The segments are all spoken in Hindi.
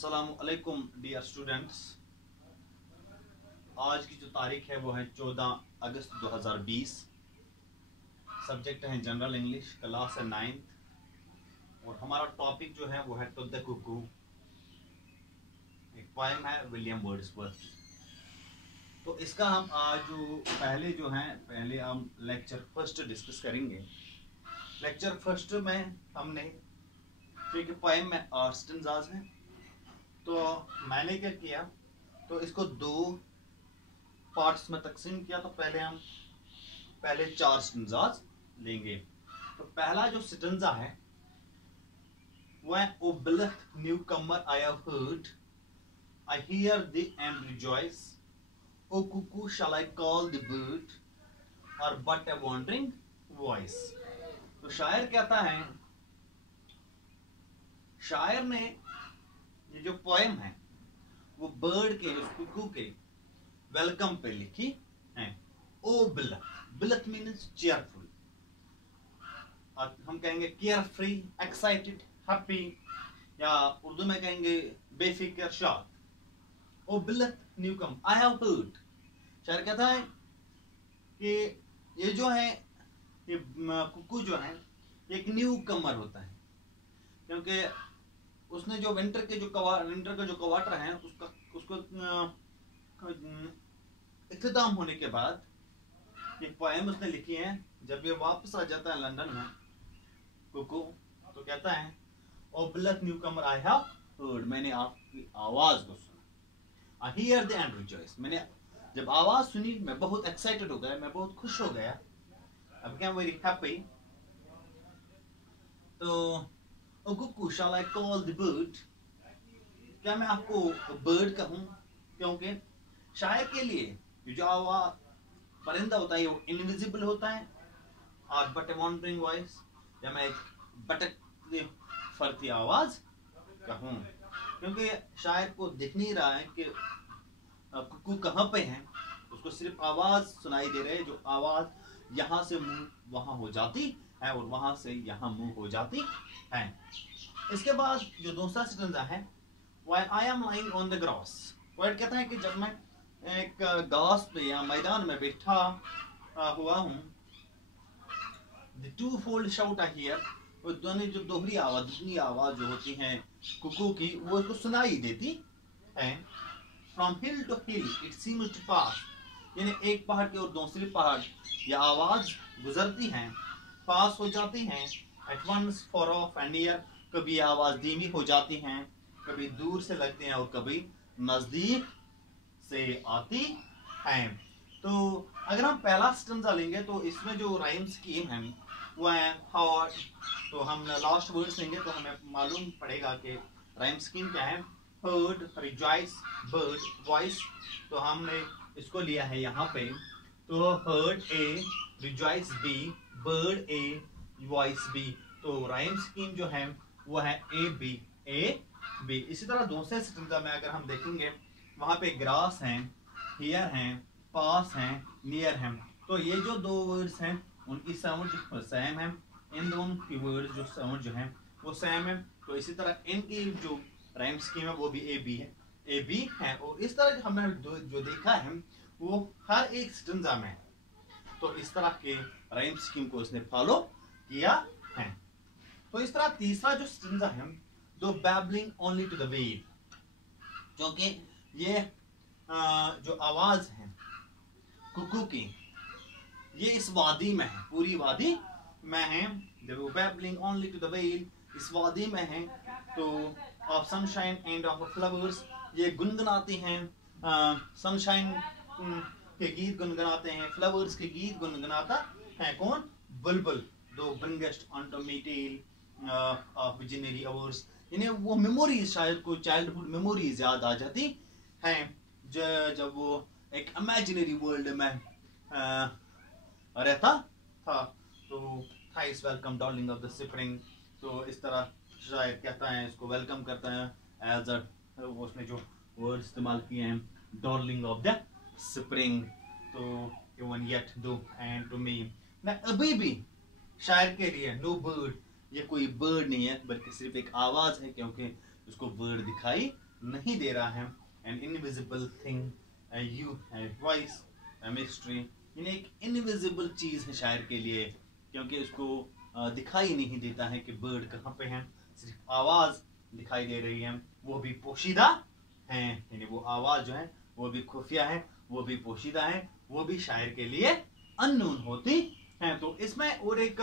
अस्सलामुअलैकुम डियर स्टूडेंट्स। आज की जो तारीख है वो है 14 अगस्त 2020। सब्जेक्ट है जनरल इंग्लिश, क्लास है 9th और हमारा टॉपिक जो है वो है टू द कुकू। एक पोएम है विलियम वर्ड्सवर्थ। तो इसका हम आज पहले हम लेक्चर फर्स्ट डिस्कस करेंगे। लेक्चर फर्स्ट में हमने क्योंकि पोएम में 8 स्टेंजाज हैं तो मैंने क्या किया, तो इसको 2 पार्ट्स में तकसीम किया। तो पहले 4 स्टेंजाज लेंगे। तो पहला जो स्टेंजा है वो है O blessed newcomer I have heard, I hear thee and rejoice, O cuckoo shall I call the bird or but a wandering voice। तो शायर कहता है, शायर ने ये जो पोएम है वो बर्ड के, उस कुकू के वेलकम पे लिखी है। ओ बिलथ मीन्स चेयरफुल, और हम कहेंगे केयर फ्री, एक्साइटेड, हैप्पी, या उर्दू में कहेंगे बेफिक्र, शाद। ओ बिलथ न्यूकम आई हैव हर्ड। शायर कहता है कि ये जो है, ये कुकू जो है एक न्यू कमर होता है, क्योंकि उसने जो विंटर का जो क्वार्टर है उसको इख्तिताम होने के बाद एक पोएम उसने लिखी है। जब ये वापस आ जाता है लंदन में कुकू, तो कहता है O blessed newcomer I have heard, मैंने आपकी आवाज को सुना। I hear thee and rejoice, मैंने जब आवाज सुनी मैं बहुत एक्साइटेड हो गया, मैं बहुत खुश हो गया। अब क्या, वेरी हैप्पी। तो ओ कुकू शैल आई कॉल द बर्ड, क्या मैं आपको बर्ड कहूं? क्योंकि शायर के लिए जो आवाज परिंदा होता है वो इनविजिबल होता है, और बट ए वॉन्डरिंग वॉइस, या मैं एक भटकती फरती आवाज कहूं, क्योंकि शायर को दिख नहीं रहा है कि कुकू कहाँ पे है। उसको सिर्फ आवाज सुनाई दे रही है, जो आवाज यहाँ से मुंह वहां हो जाती है और वहां से यहाँ मुंह हो जाती है। इसके बाद जो दूसरा स्टेंजा है, While I am lying on the grass, poet कहता है कि जब मैं एक घास पे या मैदान में बैठा हुआ हूँ, the two-fold shout I hear, वो दोनों जो दोहरी आवाज जो होती है कुकू की, वो इसको सुनाई देती है। From hill to hill it seems to pass, यानी एक पहाड़ के और दूसरे पहाड़ ये आवाज गुजरती हैं, पास हो जाती हैं। At once far off and near, कभी आवाज धीमी हो जाती हैं, कभी दूर से लगती हैं और कभी नजदीक से आती हैं। तो अगर हम पहला स्टेंजा लेंगे तो इसमें जो राइम स्कीम है वो है हाउ, तो हम लास्ट वर्ड्स लेंगे तो हमें मालूम पड़ेगा कि राइम स्कीम क्या है। हर्ड, रिजॉइस, बर्ड, वॉइस, तो हमने इसको लिया है यहाँ पे। तो heard A, rejoice B, bird A, voice B. तो राइम स्कीम जो है वो है ए बी। इसी तरह दूसरे स्टेंजा में अगर हम देखेंगे, वहां पे ग्रास हैं, हियर हैं, पास हैं, नियर हैं। तो ये जो 2 वर्ड्स हैं उनकी साउंड सेम है, इन दोनों की वर्ड जो साउंड जो है वो सेम है। तो इसी तरह इनकी जो राइम स्कीम है वो भी ए बी है। और इस तरह हमने जो देखा है वो हर एक स्टेंजा में, तो इस तरह के राइम स्कीम को इसने फॉलो किया है। तो इस तरह तीसरा जो स्टेंजा है, दो babbling only to the wave, क्योंकि ये जो आवाज है कुकू की ये इस वादी में है, पूरी वादी में है। जब babbling only to the wave इस वादी में है, तो of sunshine and of flowers, ये गुनगुनाती हैं, सनशाइन के गीत गुनगुनाते हैं, फ्लावर्स के गीत गुनगुनाता है कौन? बुलबुल। Thou bringest unto me tale of visionary hours, यानी वो मेमोरीज, शायद को चाइल्डहुड मेमोरीज याद आ जाती हैं जब वो एक इमेजिनरी वर्ल्ड में रहता था। तो thighs welcome darling of the spring, तो इस तरह शायद कहता है, इसको वेलकम करता है एज अ, उसने जो वर्ड इस्तेमाल किए हैं, डार्लिंग ऑफ द स्प्रिंग। तो इवन येट दो एंड टू मी, अभी भी शायर के लिए नो बर्ड, ये कोई बर्ड नहीं है बल्कि सिर्फ एक आवाज है, क्योंकि उसको बर्ड दिखाई नहीं दे रहा है। An invisible thing, you have voice, mystery, यानी एक इनविजिबल चीज है शायर के लिए, क्योंकि उसको दिखाई नहीं देता है कि बर्ड कहाँ पे है, सिर्फ आवाज दिखाई दे रही है, वो भी पोशीदा है, यानी वो आवाज जो है वो भी खुफिया है, वो भी पोशीदा है, वो भी शायर के लिए अननोन होती है। तो इसमें और एक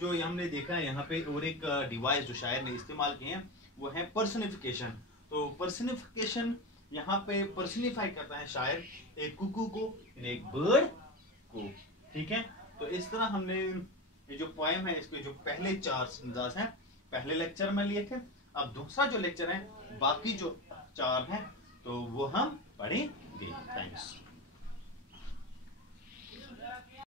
जो हमने देखा है यहाँ पे, और एक डिवाइस जो शायर ने इस्तेमाल किए हैं वो है पर्सनिफिकेशन। तो पर्सनिफिकेशन यहाँ पे पर्सनिफाई करता है शायर एक कुकू को, एक बर्ड को, ठीक है। तो इस तरह हमने ये जो पोएम है इसके जो पहले 4 अंदाज हैं पहले लेक्चर में लिए थे। अब दूसरा जो लेक्चर है बाकी जो 4 हैं तो वो हम पढ़ेंगे। थैंक्स।